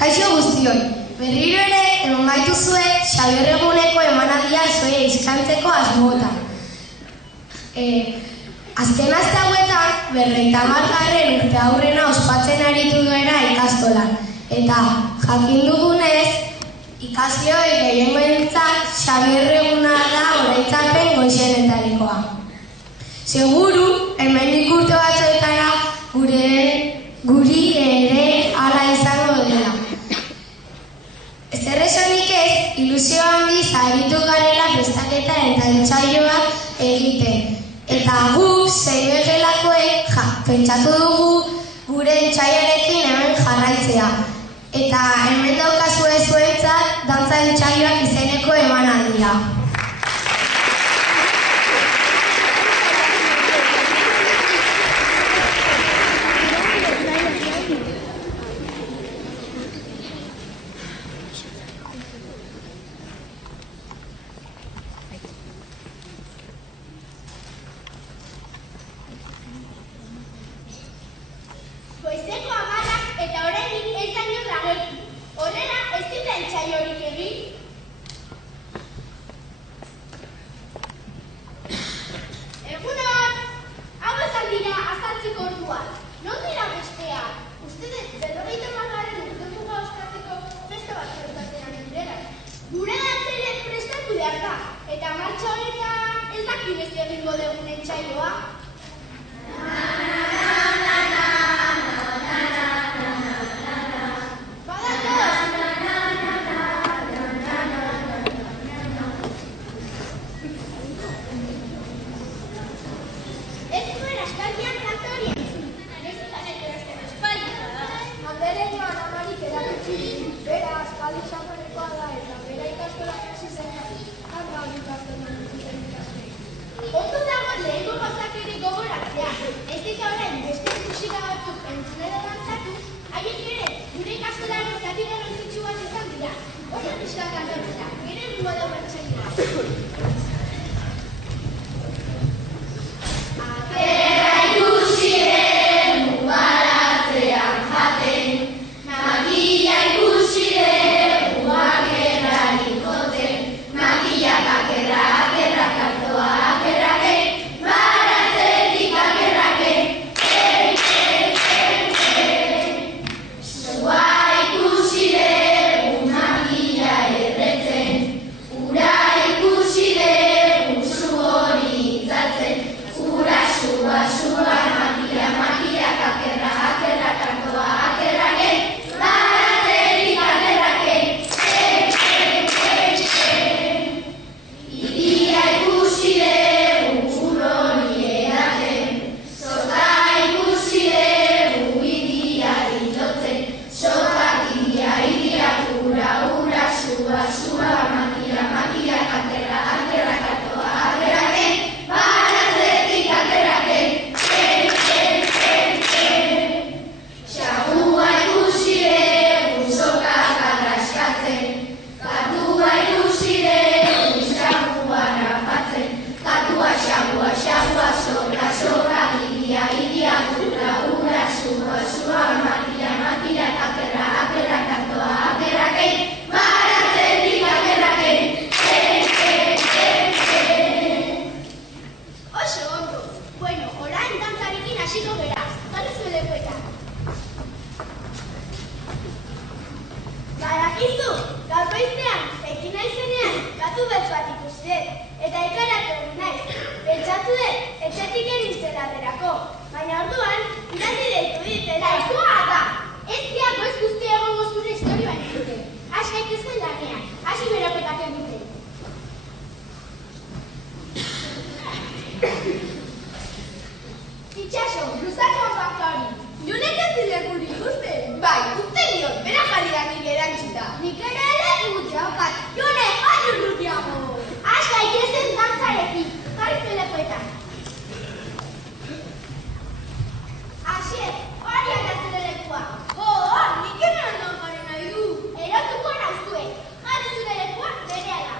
Kaixo guztioi, berriro ere eman gaituzue Xabier eguneko emanaldia zuei eskaintzeko asmotan. Azken aste hauetan 50. urte aurrena ospatzen aritu gara ikastolan. Eta jakin dugunez, ikasleoi gehiengoentzat Xabier eguna da oroitzapen goxenetarikoa. Seguru, hemendik urte batzuetara guri ere hala izango dela. Ezer esanik ez, ilusio handiz aritu garela prestaketa eta entsaioak egiten. Eta guk, zeibegelakoek, pentsatu dugu gure entsaioarekin hemen jarraitzea. Eta hemen daukazue zuentzat dantza entsaioak izeneko emanaldia. Goizeko 10 eta oraindik ez da inor agertu. Horrela ez dute entsaiorik egin. Egunon! Hau esan dira azaltzeko orduan. Non dira besteak? Uste dut 50. urtemuga ospatzeko beste bat gertatzen ari direla. Gure dantzaileek prestatu behar da. Eta martxa honetan ez dakit beste egingo dugun entsaioa. Ondo dago lehenko gauzak ere gogoratzea. Ez dira orain beste musika batzuk entzunero dantzatu, haiek ere gure ikastolaren zati garrantzitsu bat izan dira. Oso pixka kantatzea, ere helburua da bertsaioa. Erotuko nauzue, jarri zure lekua berehala.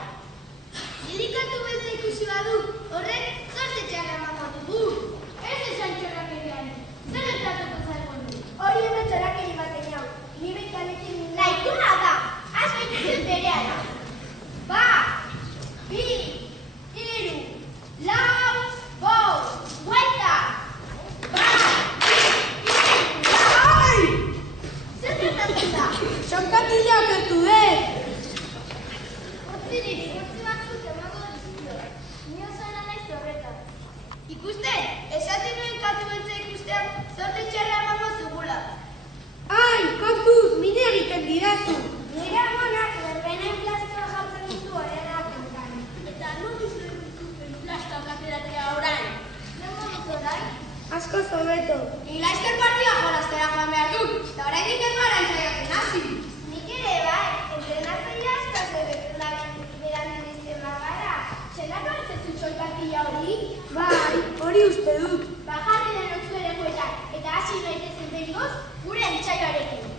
Ikusten, esaten nuen katu beltza ikustean, zorte txarra emango zugula. Ai, kontuz, mine egiten didazu. Nire amonak berbenen plaztoa jartzen ditu horrela kantan. Eta non duzu plastoak ateratzea orain? Zengo dut orain? Asko zobeto. Ni laizker partida jolaztera joan behar dut, eta orain diken gara entzaiatzen hasi. Nik ere bai, entrenatzailea asko beran izten bagara. Zelako hartzezu txoi partida hori? Bai, hori uste dut. Bajaten erotzu ere joetan, eta hasi gaitezen behingoz, gure entzaioarekin.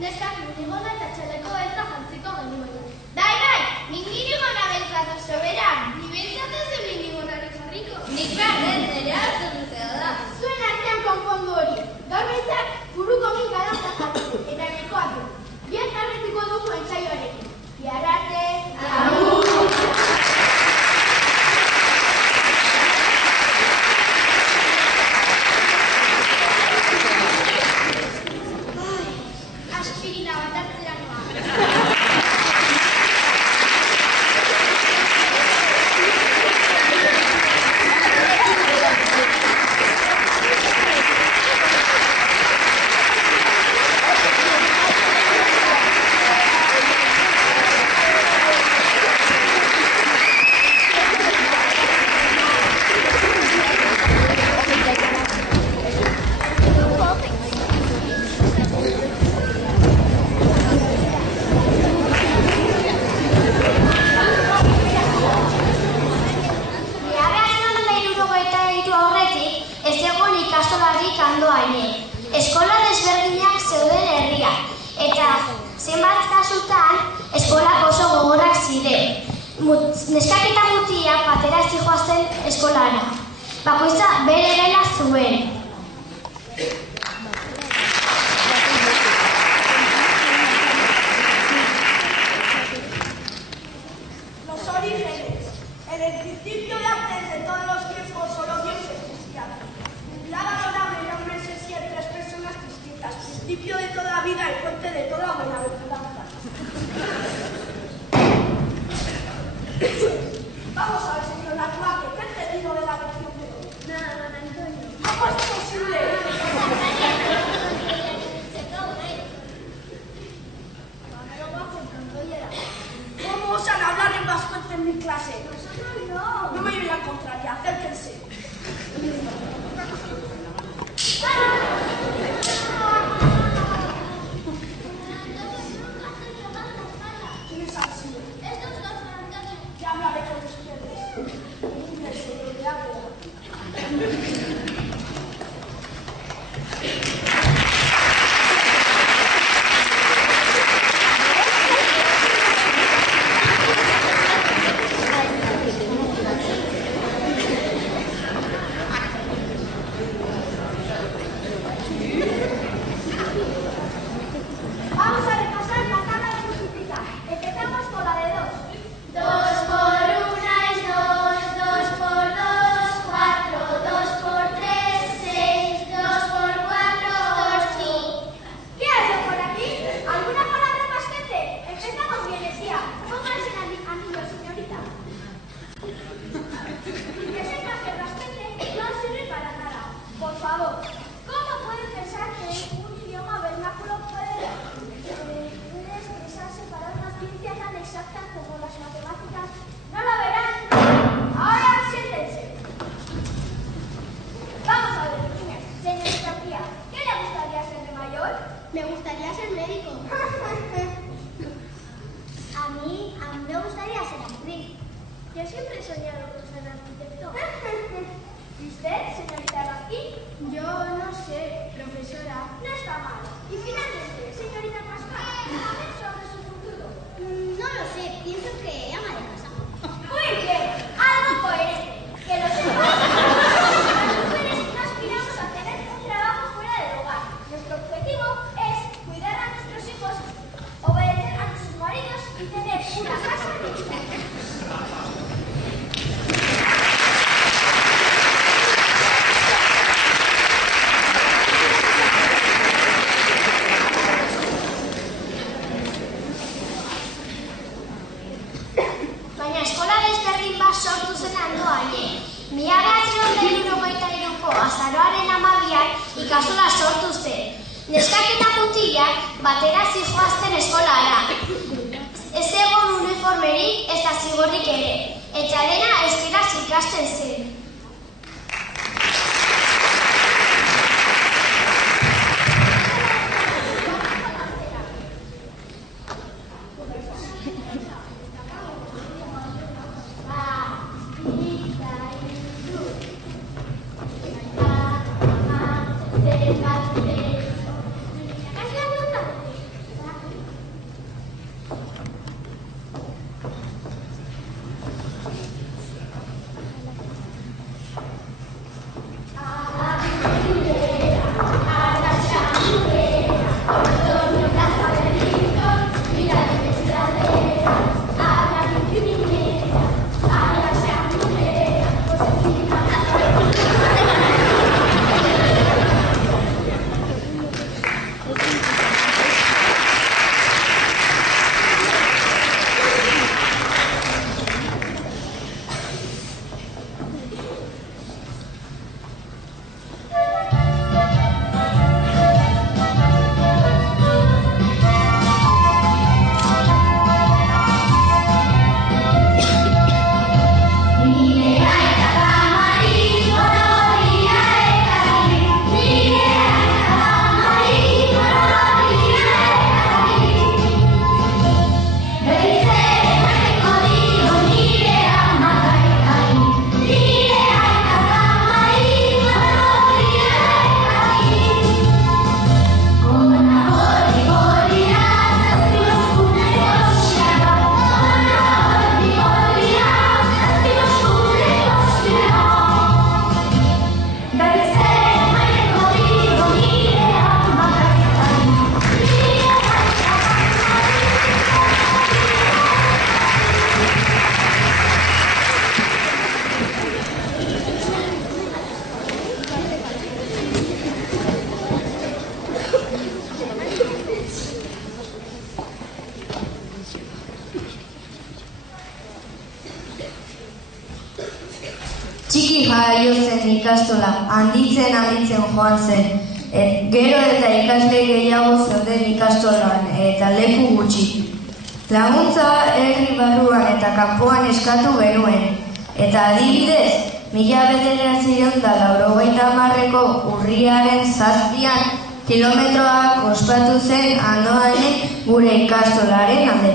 neskak minigona eta txaleko beltza jantziko genuen. Dai, nik minigona beltza da soberan. Ni beltzatzen zen minigonari jarriko. Nik behar, nire hartzen duzea da. Zuen artean konpondu hori. Gaur beltzak buruko min galauta jarri, eta nekoa du. Biak jarretiko dugu entzaioarekin. Bihar arte, agur! Aspirina bat hartzera noa. andoaine. Eskola desberdinak zeuden herriak, eta zenbat kasutan eskolak oso gogorrak ziren. Neskak eta mutilak batera zihoazen eskolara. Bakoitza bere gela zuen. Los orígenes. En el principio de antes de todos los tiempos solo Dios existía. Nada adorable y hombre se sienten tres personas distintas. Principio de toda vida y fuente de toda buenaventuranza. Vamos a ver, señor Lacuaque, ¿qué ha entendido de la lección de hoy? Nada, don Antonio. ¿Cómo es posible? ¿Cómo osan hablar en más fuerte en mi clase? Nosotros no. No me lleven la contraria, acérquense. ¿Quiénes han sido? Estos dos don Antonio. Ya hablaré con ustedes. En inglés, señor de Ávila. Vamos a repasar la tabla de multiplicar. Empezamos con la de 2. 2 por 1 es 2, 2 por 2, 4, 2 por 3, 6, 2 por 4, 8. ¿Qué hay por aquí? ¿Alguna palabra más gente? Empezamos bien, decía. Pónganse en anillo, señorita. Que sepa que rasquete no sirve para nada. Por favor, ¿cómo pueden pensar que un idioma vernáculo puede expresarse para una ciencia tan exacta como las matemáticas? ¿No lo verán? Ahora siéntense. Vamos a ver, niñas. Señorita Pía, ¿qué le gustaría ser de mayor? Me gustaría ser médico. A mí me gustaría ser actriz. Yo siempre he soñado con ser arquitecto. ¿Y usted, señorita Raskin? Yo no sé, profesora. No está mal. Y finalmente, señorita Pascual, ¿qué piensa sobre su futuro? No lo sé, pienso que ama de casa. Muy bien, algo coherente. Que lo sepas. Las mujeres no aspiramos a tener un trabajo fuera del hogar. Nuestro objetivo es cuidar a nuestros hijos, obedecer a nuestros maridos y tener una casa lista. Baina eskola desberdin bat sortu zen andoaine. 1993ko azaroaren 12an ikastola sortu zen. Neskak eta mutilak batera zihoazten eskolara. Ez egon uniformerik ez da zigorrik ere, eta dena euskaraz ikasten zen. jaio zen ikastola, handitzen joan zen. Gero eta ikasle gehiago zeuden ikastolan eta leku gutxi. Laguntza herri barruan eta kanpoan eskatu genuen. Eta adibidez, 1990ko urriaren 7 kilometroak ospatu zen Anoainen gure ikastolaren alde.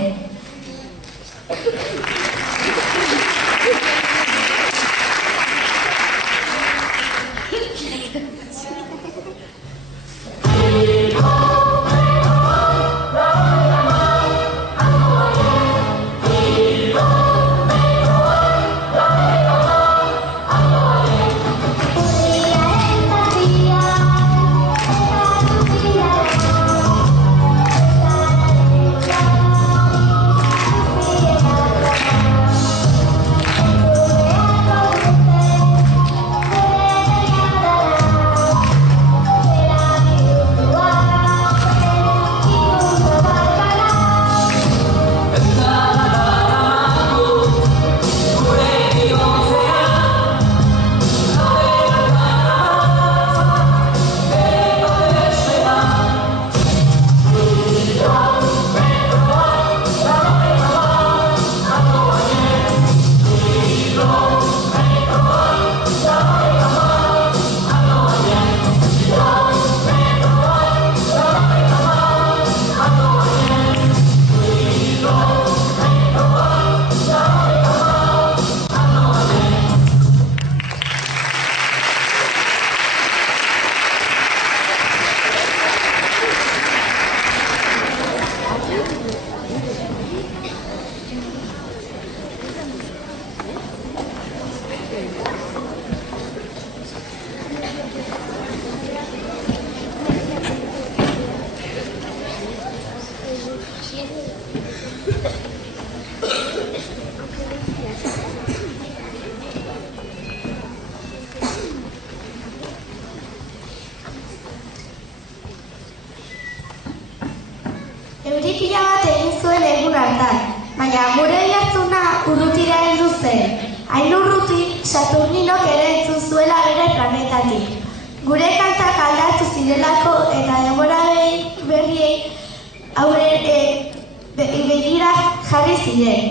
Euri pila bat egin zuen egun hartan, baina gure oihartzuna urrutira heldu zen. Hain urruti, Saturninok ere entzun zuela bere planetatik. Gure kantak aldatu zirelako eta denbora berriei aurre begira jarri ziren.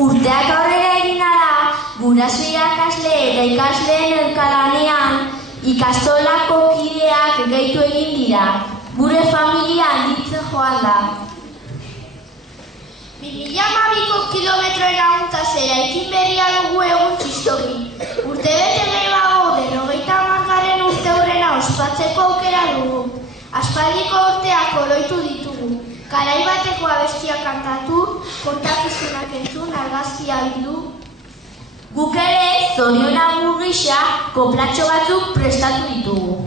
Urteak aurrera egin ala, guraso irakasle eta ikasleen elkarlanean ikastolako kideak gehitu egin dira. Gure familia handitzen joan da. 2012ko kilometroen aguntaz eraikin berria dugu egun txistoki. Urtebete gehiago den 30. urteurrena ospatzeko aukera dugu. Aspaldiko urteak oroitu ditugu. Garai bateko abestiak kantatu, kontakizunak entzun, argazkia bildu. Guk ere zorionagur gisa koplatxo batzuk prestatu ditugu.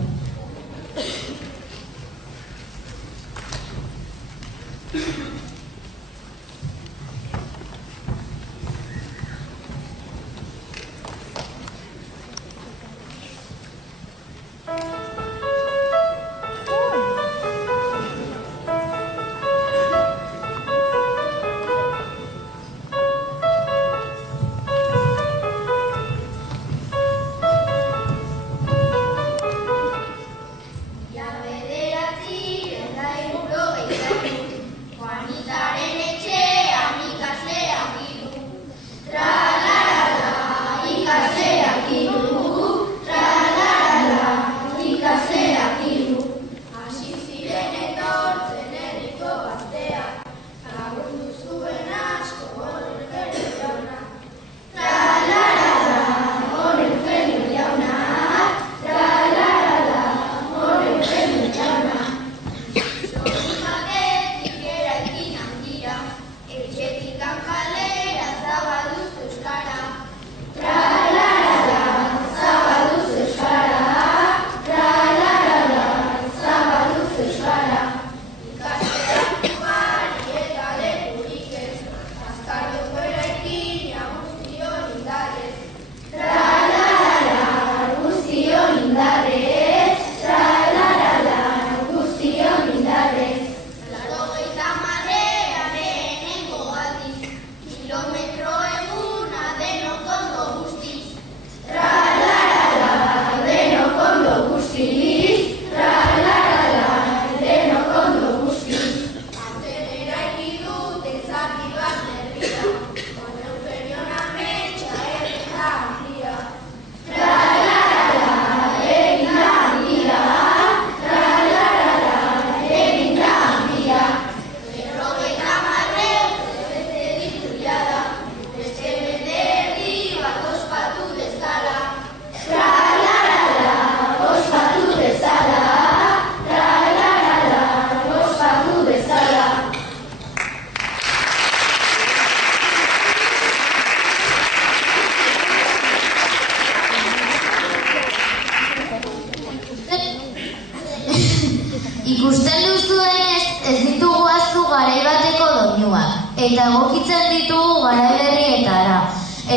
Ikusten duzuenez, ez ditugu ahaztu garai bateko doinuak, eta egokitzen ditugu garai berrietara.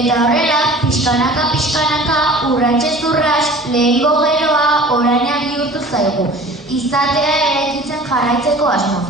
Eta horrela, pixkanaka, urratsez urrats, lehengo geroa oraina bihurtu zaigu, izatea eraikitzen jarraitzeko asmo.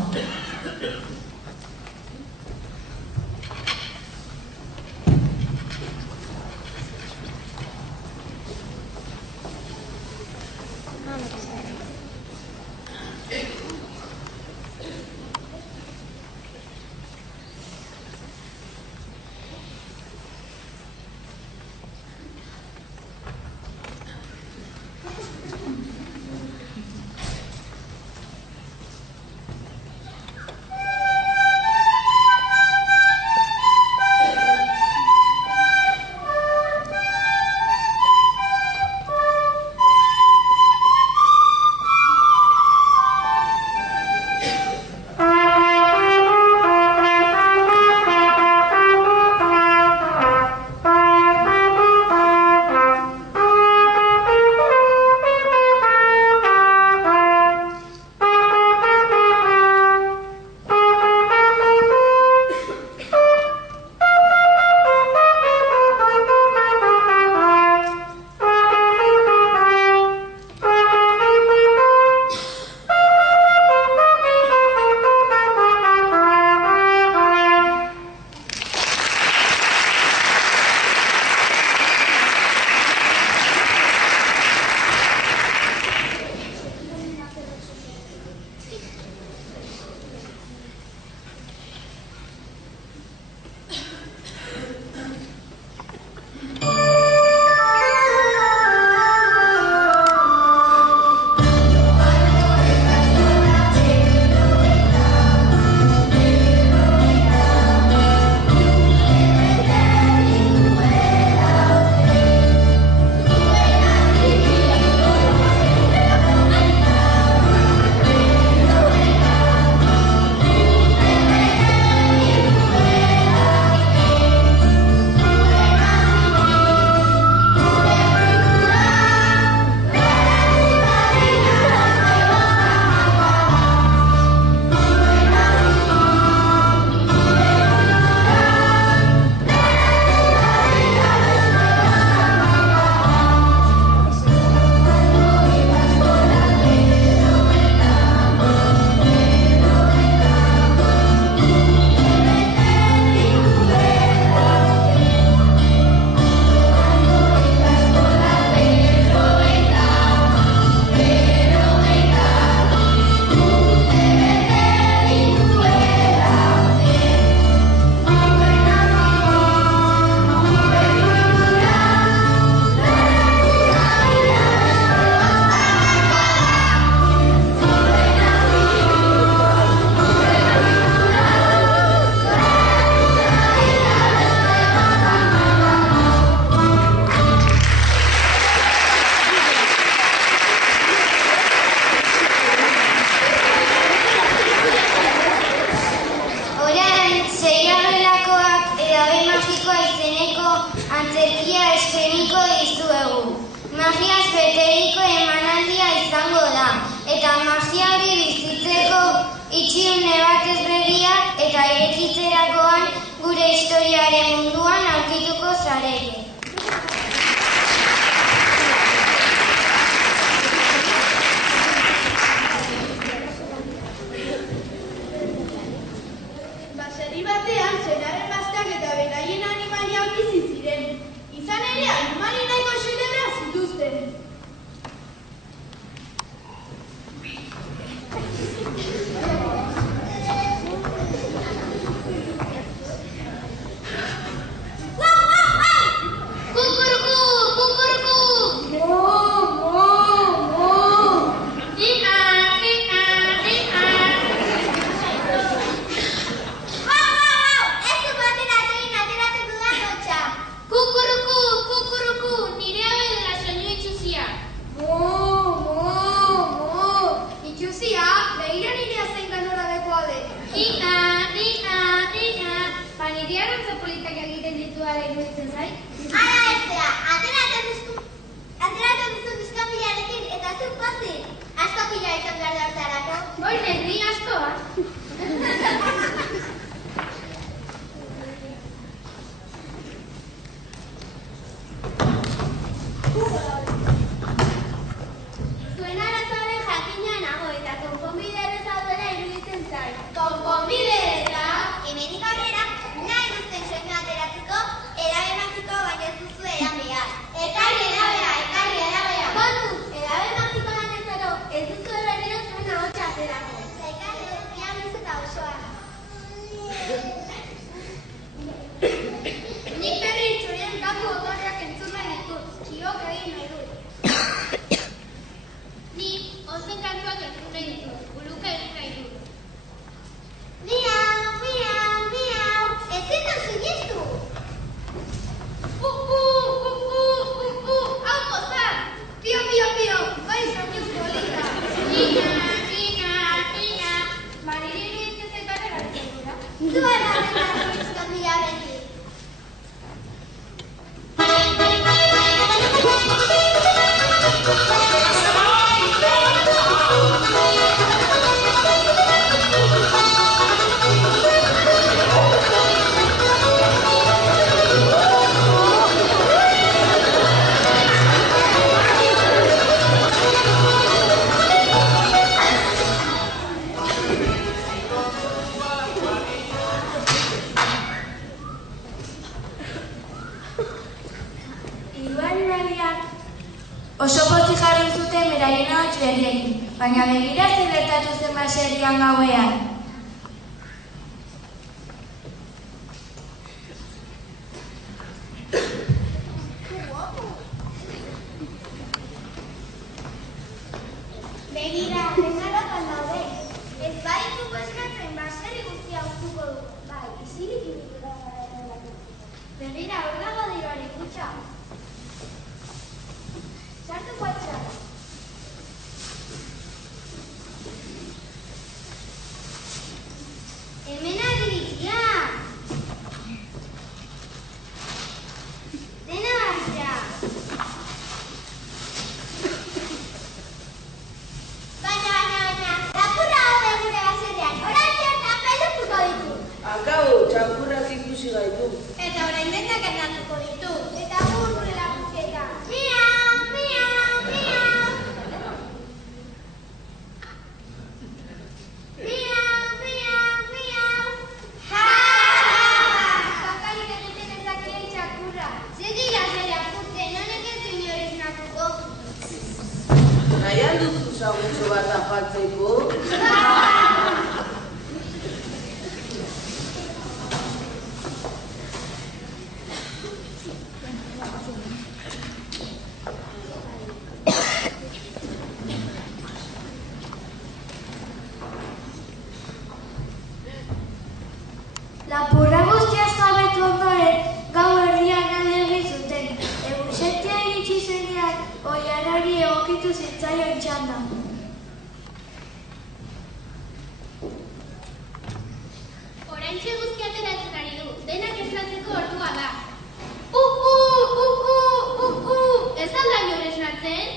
itxiune bakez begiak eta irekitzerakoan gure historiaren munduan aurkituko zarete. Baserri batean senaren bazteak eta beraien animaliak bizi ziren. Izan ere, animali nahiko xelebra zituzten. Oso pozik jarri zuten beraien ahots berriekin, baina begira zer gertatu zen baserrian gauean. Begira, ezarotan daude. Ez badituko eskatzen baserri guztia uztuko du. Bai, isilik ibiliko da gara. Begira, hor dago diruaren kutxa. Sartu kuatxa. Hemen agirikia. Dena batzea. Baina, lapurra hau gure baserrian. Orain eta pelutuko ditu. Akabo, txakurrak ikusi gaitu. Eta orain dendak ernatuko ditu. Eta gure lapuketa. Miau, miau, miau. Miau, miau, miau. Ha, ha. Bakarik egiten ezakien txakurra. Segira zela apurtzen, honek ez du inorez nakuko. Nahian duzu zagutxo bat afaltzeko? Lapurra guztiaz jabetu ondoren, gau erdian alde egin zuten. Egusentia iritsi zenean, oilarari egokitu zitzaion txanda. Oraintxe guztia ateratzen ari du, denak esnatzeko ordua da. Ez alda inor esnatzen?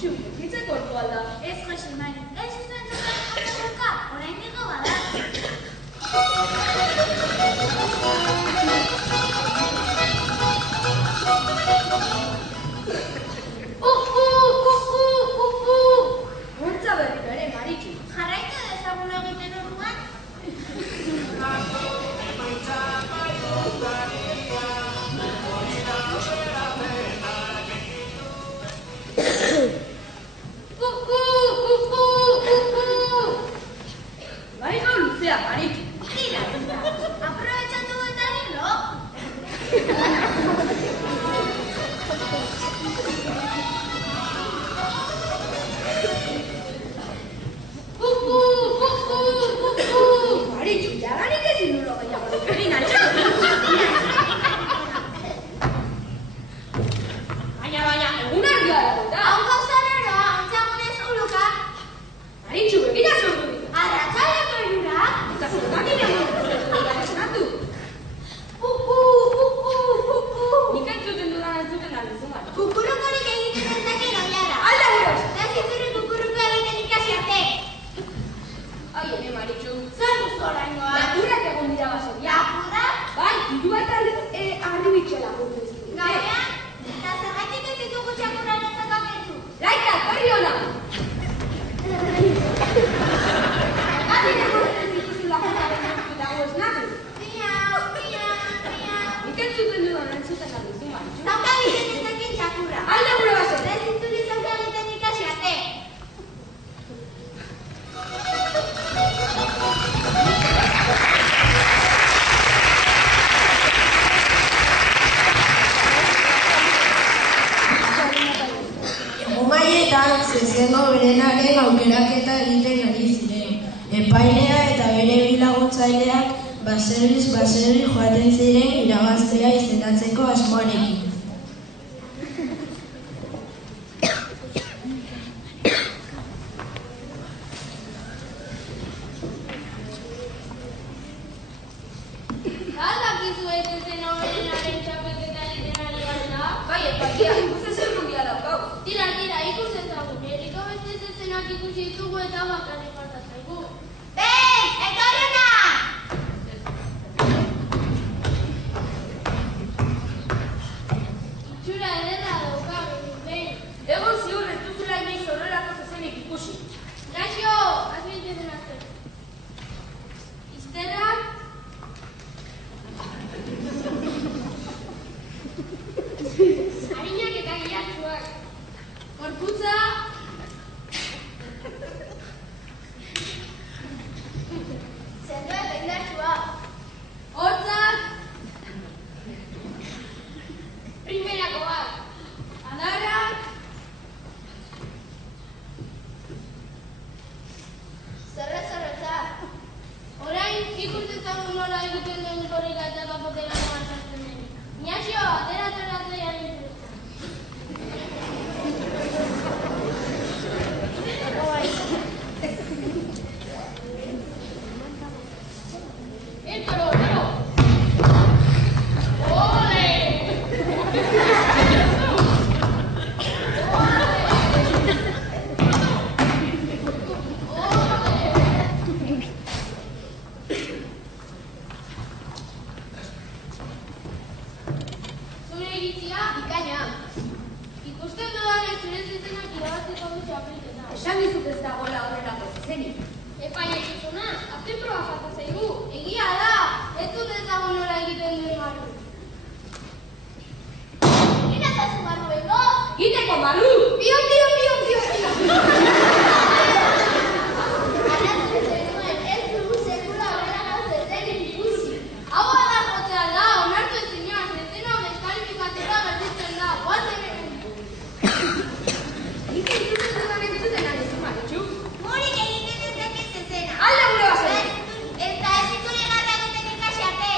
Txu, hitzeko sortu alda. Ez Josemari, ez zuen zuzatuka, orain digo bada. Hortza berriro ere, Maritxu. Jarraitu dezagun egiten orduan? Bai gau luzea, Maritxu. Tira, aprobetxatu eta nilo? Maritxu, jadanik ezin nulo gehiago egin altxa. Baina, egun argia dago da. Hau gauza eroa, ontsagunez uluka. Maritxu, begira sortu ditu. Arratxaleko erura? Eta zertan gire gara esnatu. Nik entzuten dudan entzuten da duzu, Maritxu. Kukurukorik egiten ez dakit noiara. Alda gure! Ez zituri kukuruko egiten ikasi arte. Ai, ene, Maritxu. Zer duzu oraingoan? Lapurrak egon dira baseria. Lapurrak? Bai, hiru bat harri bitxola gurtu izkidu. Gauean? Eta zergatik ez ditugu txakurraren zakakentu? Laika, torri hona! Zergatik egon ez dituzu lapurraren entzutago esnatu. Miau, miau, miau. Nik entzuten dudan entzuten da duzu, Maritxu. Zauka egiten ez dakit txakurra. Alda gure baseria. Ez zituri zauka egiten ikasi arte. Umaietan zezengo berenaren aukeraketa egiten ari ziren. Epailea eta bere bi laguntzaileak baserriz baserri joaten ziren irabaztea izendatzeko asmoarekin. Aldakizu ez zen hoberenaren txapelketa egiten ari garela? Bai, epaia, ikusten zer mundia daukau. Tira, ikus ezagun. Eriko beste zezenak ikusi ditugu eta bakarrik falta zaigu. Ben, etorrena! Itxura ederra dauka, Ben. Egon ziur ez duzula inoiz horrelako zezenik ikusi. Gaxo, azbintzen azter. Izterrak? Harinak eta gilatzuak. Gorputza? Zendua eta indartsua. Hortzak? Primerako bat. Adarrak? Zerretzak. Orain, ikustezagun nola egiten den gorila eta kapotera markatzen den. Inaxio, ateratzea nintzen. Entero, entero. Ole! Zure iritzia, bikaina. Ikusten dudanez zure zezenak irabazteko du txapelketa. Esan dizut ez dagoela horrelako zezenik. Epaia txuzuna, azken proba falta zaigu. Egia da, ez dut ezagun nola egiten duen Maru. Gina zazu Maru bengo? Giteko, Malu! Bio! Arratzen zenuen, ez dugu sekula horrelako zezenik ikusi. Hau da jotzea da, onartu ezinoa, zezena deskalifikatzera gertitzen da. Guazen hemen. Nik entzuten dudan entzuten da duzu, Maritxu. Morik egiten ez dakit zezena. Alda gure baseria. Eta ez zituri garra egiten ikasi arte.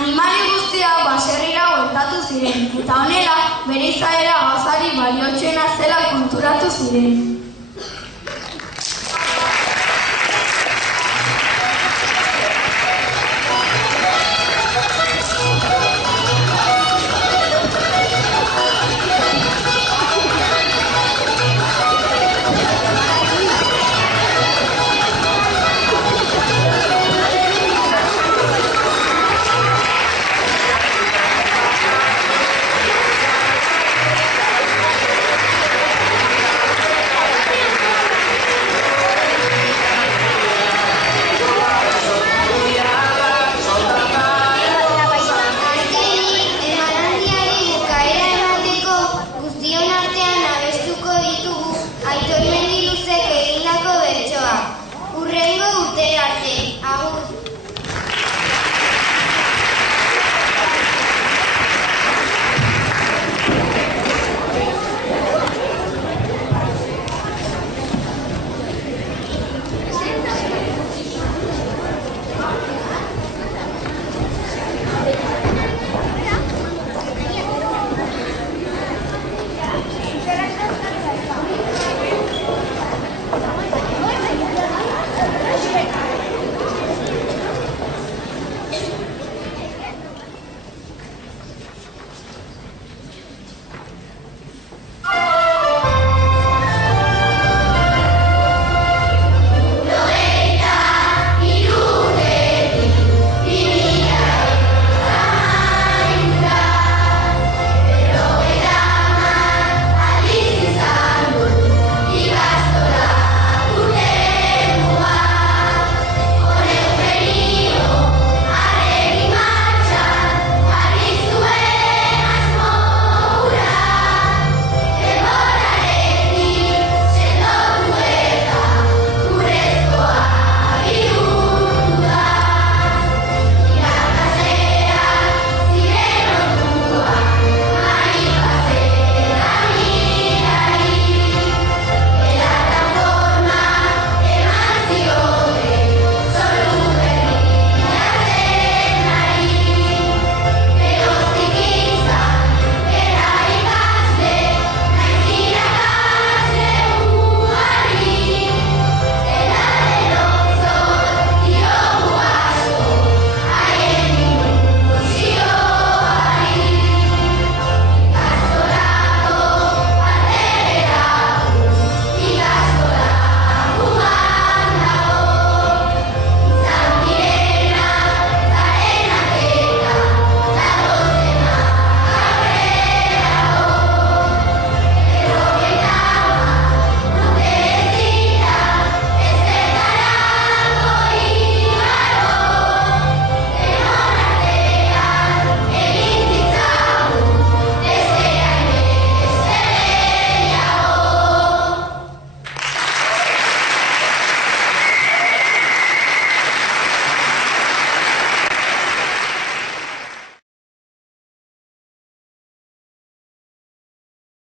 Animali guztiak baserrira bueltatu ziren, eta honela bere izaera gauzarik baliotsuena zela konturatu ziren.